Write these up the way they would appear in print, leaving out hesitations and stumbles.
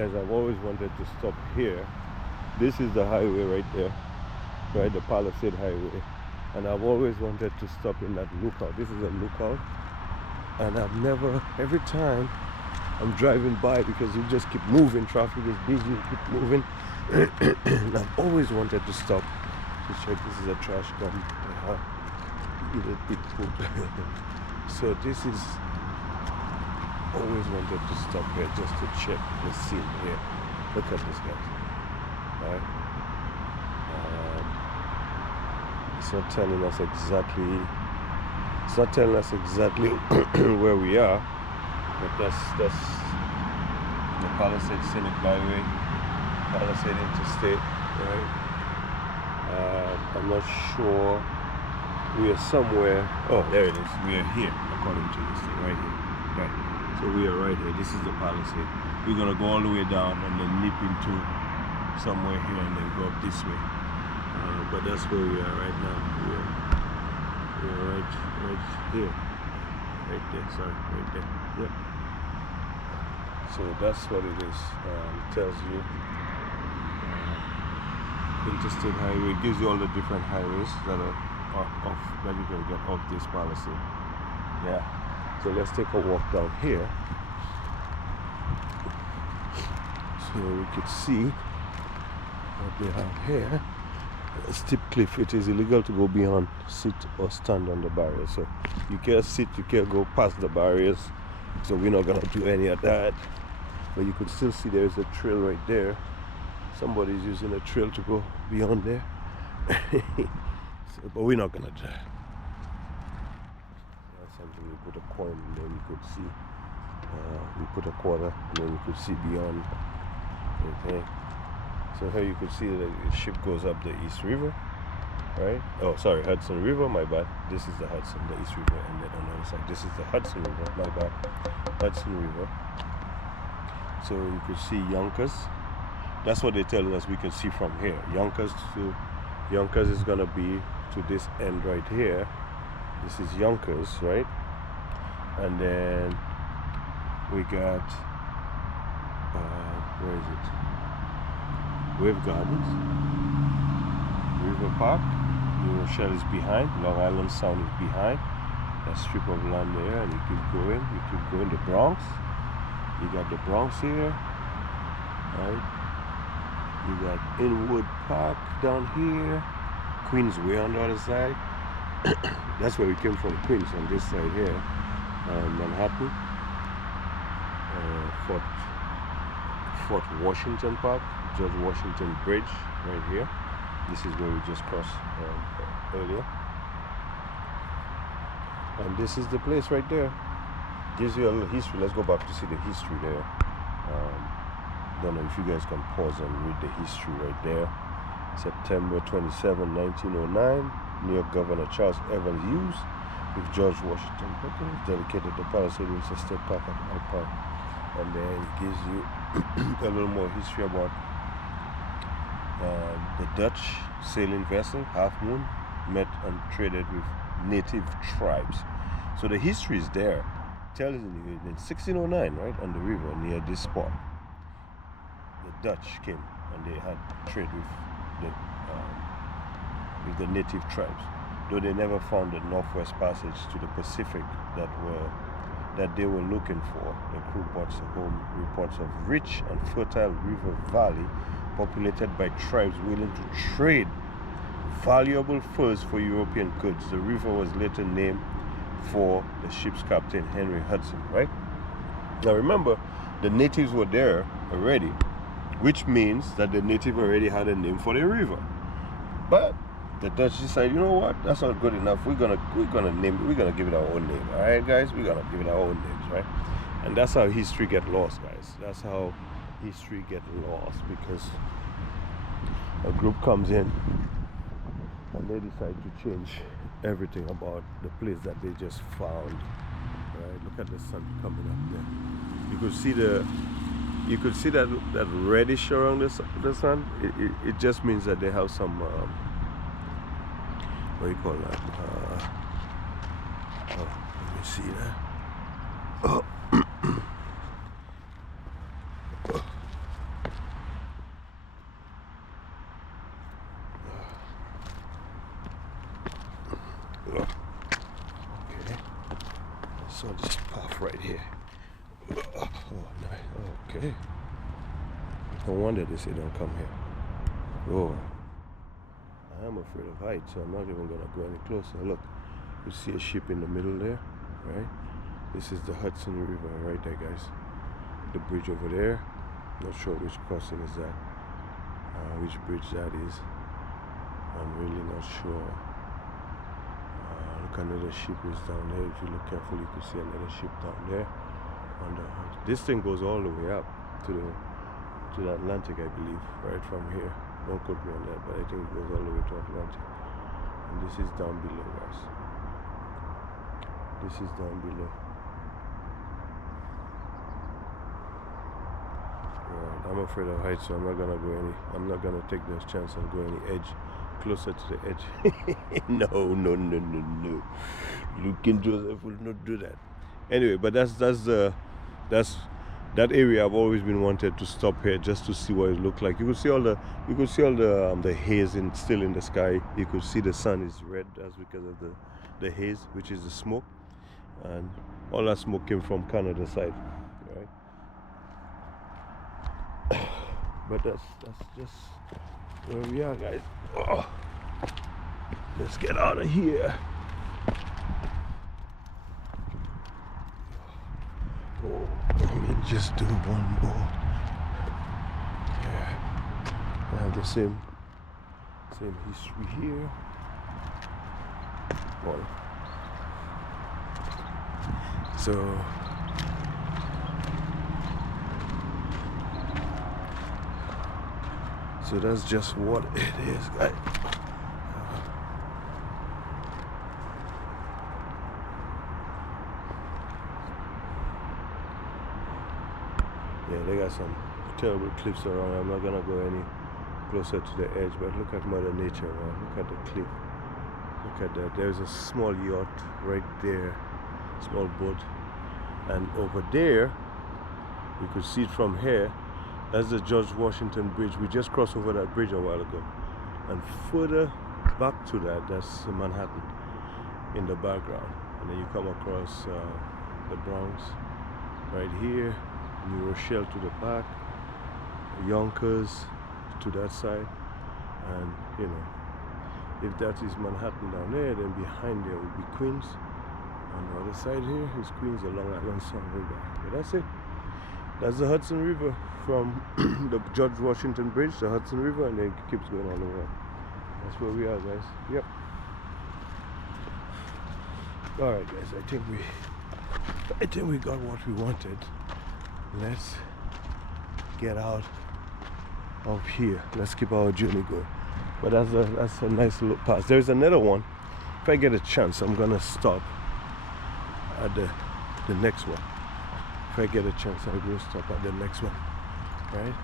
Guys, I've always wanted to stop here. This is the highway right there, right, the Palisade highway, and I've always wanted to stop in that lookout. This is a lookout, and I've never, every time I'm driving by, because you just keep moving, traffic is busy, you keep moving, and I've always wanted to stop to check. This is a trash dump. So this is, always wanted to stop here just to check the scene here. Look at this, guys. Right? It's not telling us exactly. It's not telling us exactly where we are, but that's the Palisades Scenic Byway, Palisades Interstate, right? I'm not sure. We are somewhere. Oh, there it is. We are here, according to this thing, right here. Right. So we are right here. This is the Palisade. We're gonna go all the way down and then nip into somewhere here and then go up this way. But that's where we are right now. We are right here. Right there, sorry, right there. Yep. So that's what it is. It tells you Interstate Highway. It gives you all the different highways that are off, that you can get off this Palisade. Yeah. So let's take a walk down here so we could see what they have here. A steep cliff. It is illegal to go beyond, sit or stand on the barrier. So you can't sit, you can't go past the barriers. So we're not gonna do any of that. But you could still see there's a trail right there. Somebody's using a trail to go beyond there. But we're not gonna do that. Something we put a coin and then you could see. We put a quarter and then you could see beyond. Okay. So here you could see that the ship goes up the East River, right? Oh, sorry, Hudson River, my bad. This is the Hudson, the East River, and then on the other side, this is the Hudson River, my bad. Hudson River. So you could see Yonkers. That's what they're telling us we can see from here. Yonkers is gonna be to this end right here. This is Yonkers, right? And then we got, where is it? Wave Gardens, River Park, New Rochelle is behind, Long Island Sound is behind. That strip of land there, and you keep going, the Bronx. You got the Bronx here, right? You got Inwood Park down here, Queens way on the other side. That's where we came from, Queens, on this side here. Manhattan, Fort Washington Park, George Washington Bridge, right here. This is where we just crossed earlier. And this is the place right there. Gives you a little history. Let's go back to see the history there. Don't know if you guys can pause and read the history right there. September 27, 1909. New York Governor Charles Evans Hughes with George Washington dedicated the Palisades Interstate Park at Hyde Park. And then it gives you a little more history about the Dutch sailing vessel Half Moon met and traded with native tribes. So the history is there. It tells you in 1609, right, on the river near this spot, the Dutch came and they had trade with the native tribes, though they never found the Northwest Passage to the Pacific that they were looking for. The crew brought home reports of rich and fertile river valley populated by tribes willing to trade valuable furs for European goods. The river was later named for the ship's captain, Henry Hudson, right? Now remember, the natives were there already, which means that the native already had a name for the river. But the Dutch decided, you know what, that's not good enough. We're gonna give it our own name. All right, guys, we're gonna give it our own names, right? And that's how history get lost, guys. That's how history get lost, because a group comes in and they decide to change everything about the place that they just found. Right? Look at the sun coming up there. You could see that reddish around the sun. It just means that they have some what do you call that? Let me see that. saw this path right here. Oh, nice. Okay. No wonder they say don't come here. Oh, I am afraid of heights, so I'm not even gonna go any closer. Look, you see a ship in the middle there, right? This is the Hudson River right there, guys. The bridge over there. Not sure which crossing is that, which bridge that is. I'm really not sure. Look, another ship is down there. If you look carefully, you can see another ship down there. This thing goes all the way up to the Atlantic, I believe, right from here. Don't quote me on that, but I think it goes all the way to Atlantic. And this is down below, guys. This is down below. Right, I'm afraid of heights, so I'm not gonna take this chance and go any edge closer to the edge. No. Luke and Joseph will not do that. Anyway, but that's that area. I've always been wanted to stop here just to see what it looked like. You could see all the haze still in the sky. You could see the sun is red, that's because of the haze, which is the smoke, and all that smoke came from Canada side, right? But that's just where we are, guys. Oh, let's get out of here. Oh, let me just do one more. Yeah, I have the same history here. Well, so that's just what it is, guys. Yeah, they got some terrible cliffs around. I'm not gonna go any closer to the edge, but look at Mother Nature, man. Look at the cliff. Look at that. There's a small yacht right there, small boat, and over there, you could see it from here. That's the George Washington Bridge. We just crossed over that bridge a while ago, and further back to that, that's Manhattan in the background, and then you come across the Bronx right here. New Rochelle to the back, Yonkers to that side, and you know, if that is Manhattan down there, then behind there will be Queens. On the other side here is Queens, the Long Island Sound River. But that's it. That's the Hudson River from the George Washington Bridge, the Hudson River, and then it keeps going all the way. That's where we are, guys. Yep. All right, guys. I think we got what we wanted. Let's get out of here. Let's keep our journey going. But that's a nice little pass. There's another one. If I get a chance, I'm gonna stop at the next one. If I get a chance, I will stop at the next one, right?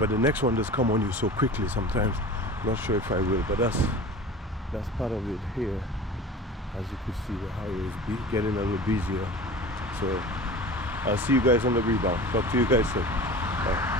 But the next one does come on you so quickly sometimes. Not sure if I will, but that's part of it here. As you can see, the highway is getting a little busier. So I'll see you guys on the rebound. Talk to you guys soon. Bye.